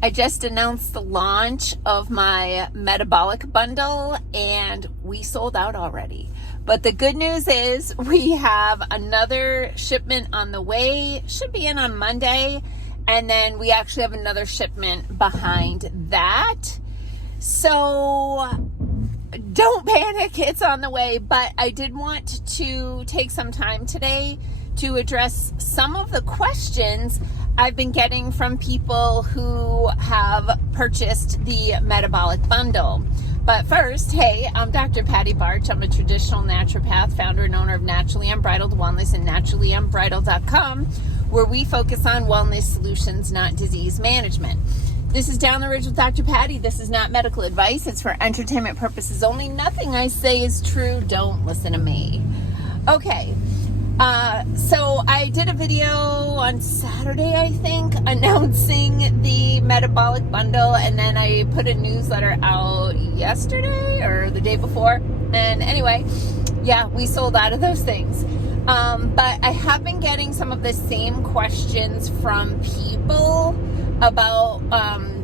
I just announced the launch of my metabolic bundle and we sold out already. But the good news is we have another shipment on the way, should be in on Monday. And then we actually have another shipment behind that. So don't panic, it's on the way. But I did want to take some time today to address some of the questions I've been getting from people who have purchased the metabolic bundle. But first, hey, I'm Dr. Patty Barch. I'm a traditional naturopath, founder and owner of Naturally Unbridled Wellness and naturallyunbridled.com, where we focus on wellness solutions, not disease management. This is Down the Ridge with Dr. Patty. This is not medical advice. It's for entertainment purposes only. Nothing I say is true. Don't listen to me. Okay. So I did a video on Saturday, I think, announcing the metabolic bundle, and then I put a newsletter out yesterday or the day before. And anyway, yeah, we sold out of those things. But I have been getting some of the same questions from people about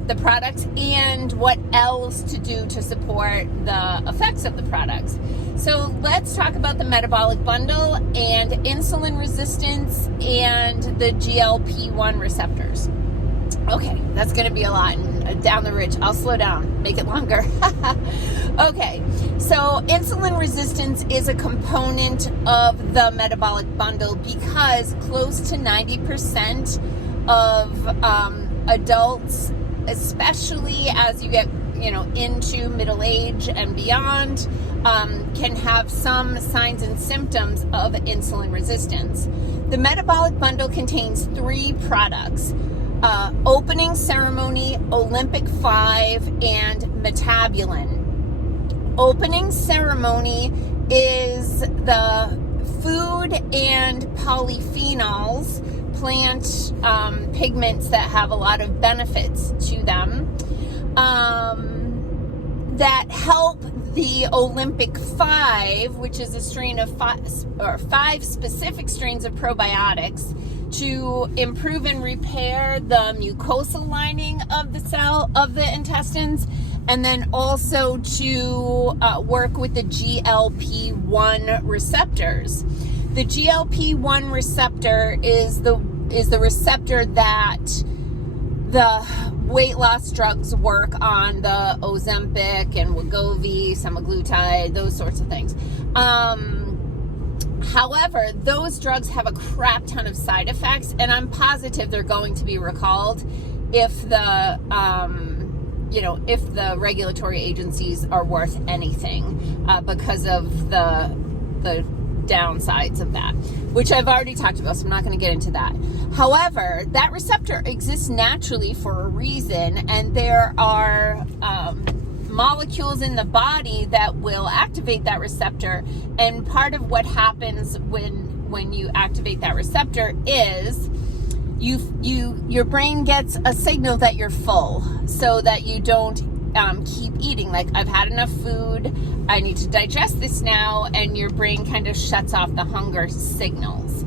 the products and what else to do to support the effects of the products. So let's talk about the metabolic bundle and insulin resistance and the GLP-1 receptors. Okay, that's going to be a lot down the ridge. I'll slow down, make it longer. Okay, so insulin resistance is a component of the metabolic bundle because close to 90% of adults, especially as you get into middle age and beyond, can have some signs and symptoms of insulin resistance. The metabolic bundle contains 3 products: Opening Ceremony, Olympic 5, and Metabolin. Opening Ceremony is the food and polyphenols, plant pigments that have a lot of benefits to them, that help the Olympic 5, which is a strain of 5 specific strains of probiotics, to improve and repair the mucosal lining of the intestines, and then also to work with the GLP-1 receptors. The GLP-1 receptor is the receptor that the weight loss drugs work on, the Ozempic and Wegovy, semaglutide, those sorts of things. However, those drugs have a crap ton of side effects, and I'm positive they're going to be recalled if the regulatory agencies are worth anything, because of the downsides of that, which I've already talked about, so I'm not going to get into that. However, that receptor exists naturally for a reason, and there are molecules in the body that will activate that receptor. And part of what happens when you activate that receptor is your brain gets a signal that you're full, so that you don't keep eating. Like, I've had enough food, I need to digest this now, and your brain kind of shuts off the hunger signals.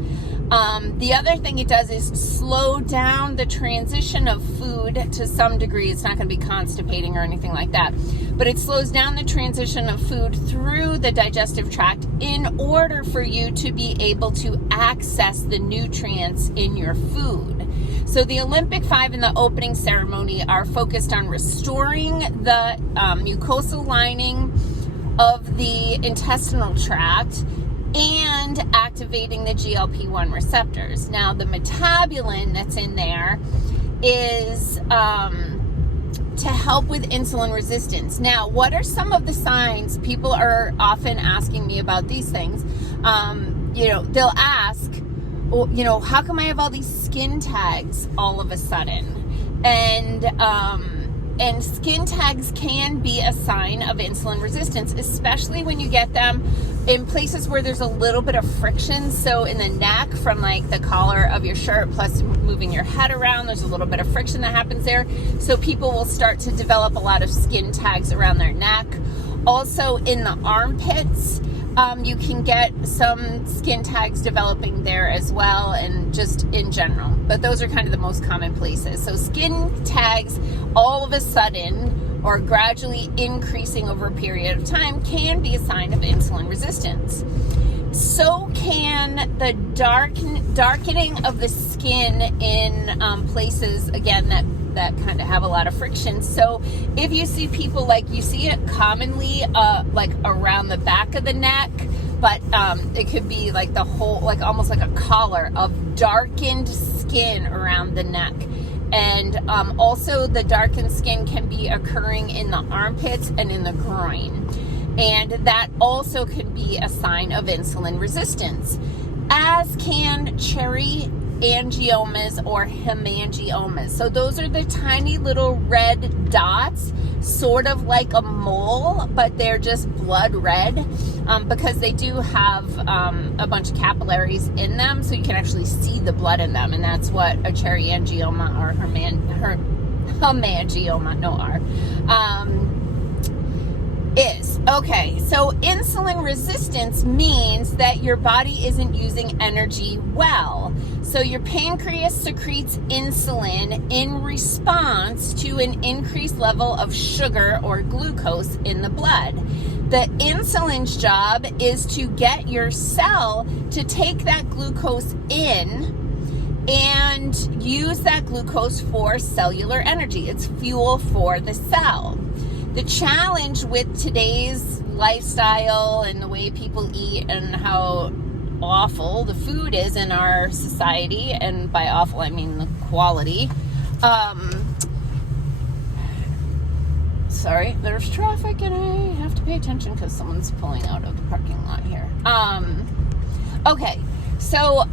The other thing it does is slow down the transition of food to some degree. It's not going to be constipating or anything like that, but it slows down the transition of food through the digestive tract in order for you to be able to access the nutrients in your food. So the Olympic 5 and the Opening Ceremony are focused on restoring the mucosal lining of the intestinal tract and activating the GLP-1 receptors. Now, the metabolin that's in there is to help with insulin resistance. Now, what are some of the signs? People are often asking me about these things. They'll ask, well, how come I have all these skin tags all of a sudden? And skin tags can be a sign of insulin resistance, especially when you get them in places where there's a little bit of friction. So in the neck, from like the collar of your shirt, plus moving your head around, there's a little bit of friction that happens there. So people will start to develop a lot of skin tags around their neck. Also in the armpits, You can get some skin tags developing there as well, and just in general. But those are kind of the most common places. So skin tags all of a sudden or gradually increasing over a period of time can be a sign of insulin resistance. So can the darkening of the skin in places, again, that kind of have a lot of friction. So if you see people, like you see it commonly like around the back of the neck, but it could be like the whole, like almost like a collar of darkened skin around the neck. And also the darkened skin can be occurring in the armpits and in the groin. And that also can be a sign of insulin resistance, as can cherry angiomas or hemangiomas. So those are the tiny little red dots, sort of like a mole, but they're just blood red because they do have a bunch of capillaries in them, so you can actually see the blood in them, and that's what a cherry angioma or hemangioma, no R, is. Okay, so insulin resistance means that your body isn't using energy well. So your pancreas secretes insulin in response to an increased level of sugar or glucose in the blood. The insulin's job is to get your cell to take that glucose in and use that glucose for cellular energy. It's fuel for the cell. The challenge with today's lifestyle and the way people eat and how awful the food is in our society, and by awful I mean the quality. Sorry, there's traffic and I have to pay attention because someone's pulling out of the parking lot here. Okay, so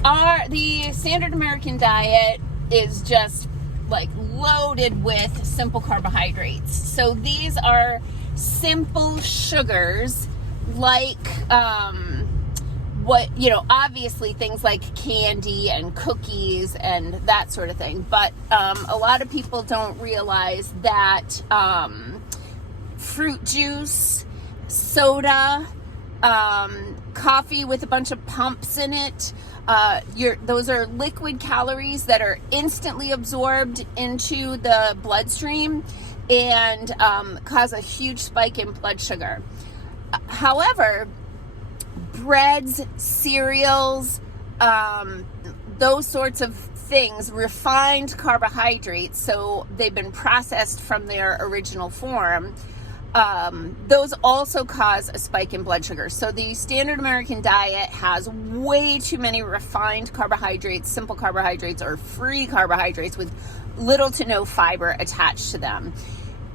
the standard American diet is just like loaded with simple carbohydrates. So these are simple sugars, like obviously things like candy and cookies and that sort of thing. But a lot of people don't realize that fruit juice, soda, coffee with a bunch of pumps in it, those are liquid calories that are instantly absorbed into the bloodstream and cause a huge spike in blood sugar. However, breads, cereals, those sorts of things, refined carbohydrates, so they've been processed from their original form, those also cause a spike in blood sugar. So the standard American diet has way too many refined carbohydrates, simple carbohydrates, or free carbohydrates with little to no fiber attached to them.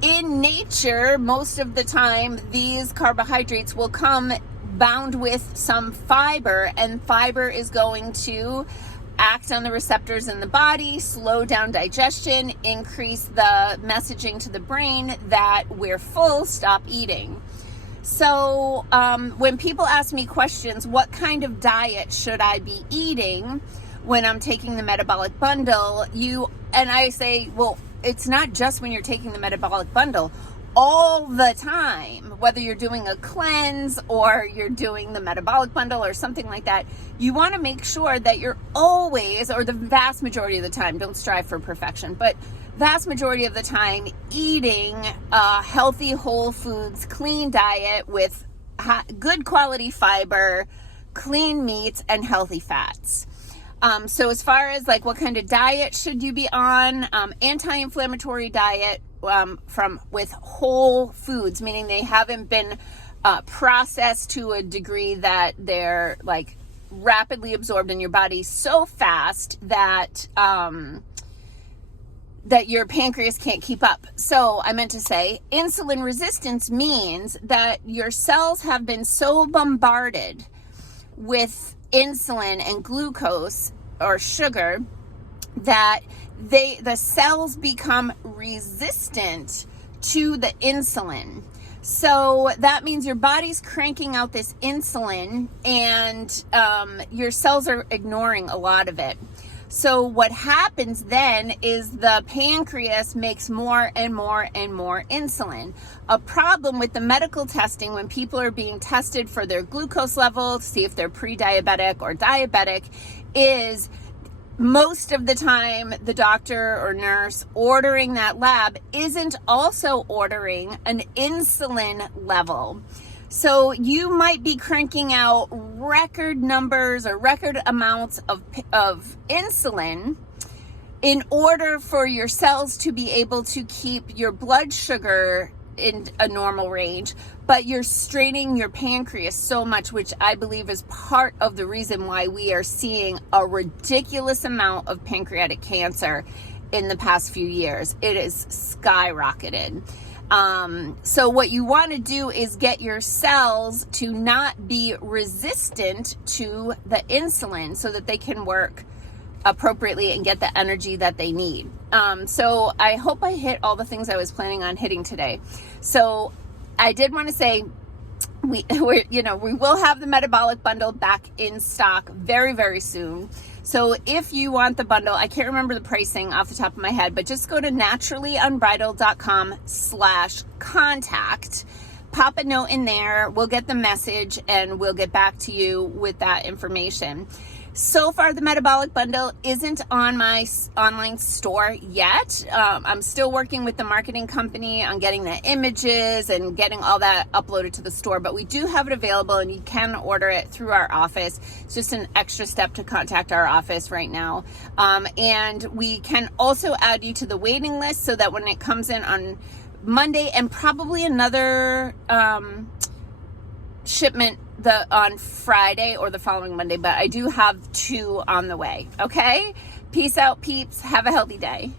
In nature, most of the time, these carbohydrates will come bound with some fiber, and fiber is going to act on the receptors in the body, slow down digestion, increase the messaging to the brain that we're full, stop eating. So when people ask me questions, what kind of diet should I be eating when I'm taking the metabolic bundle, and I say, well, it's not just when you're taking the metabolic bundle. All the time, whether you're doing a cleanse or you're doing the metabolic bundle or something like that, you want to make sure that you're always, or the vast majority of the time, don't strive for perfection, but vast majority of the time, eating a healthy, whole foods, clean diet with good quality fiber, clean meats, and healthy fats. So as far as like what kind of diet should you be on, anti-inflammatory diet, with whole foods, meaning they haven't been processed to a degree that they're like rapidly absorbed in your body so fast that that your pancreas can't keep up. So I meant to say insulin resistance means that your cells have been so bombarded with insulin and glucose or sugar that the cells become resistant to the insulin. So that means your body's cranking out this insulin and your cells are ignoring a lot of it. So what happens then is the pancreas makes more and more and more insulin. A problem with the medical testing when people are being tested for their glucose level to see if they're pre-diabetic or diabetic is most of the time the doctor or nurse ordering that lab isn't also ordering an insulin level. So you might be cranking out record numbers or record amounts of insulin in order for your cells to be able to keep your blood sugar in a normal range, but you're straining your pancreas so much, which I believe is part of the reason why we are seeing a ridiculous amount of pancreatic cancer in the past few years. It is skyrocketed. So what you want to do is get your cells to not be resistant to the insulin so that they can work appropriately and get the energy that they need. So I hope I hit all the things I was planning on hitting today. So I did want to say we will have the metabolic bundle back in stock very, very soon. So if you want the bundle, I can't remember the pricing off the top of my head, but just go to naturallyunbridled.com/contact. Pop a note in there. We'll get the message and we'll get back to you with that information. So far, the metabolic bundle isn't on my online store yet. I'm still working with the marketing company on getting the images and getting all that uploaded to the store, but we do have it available and you can order it through our office. It's just an extra step to contact our office right now. And we can also add you to the waiting list so that when it comes in on Monday and probably another shipment on Friday or the following Monday, but I do have 2 on the way. Okay? Peace out, peeps. Have a healthy day.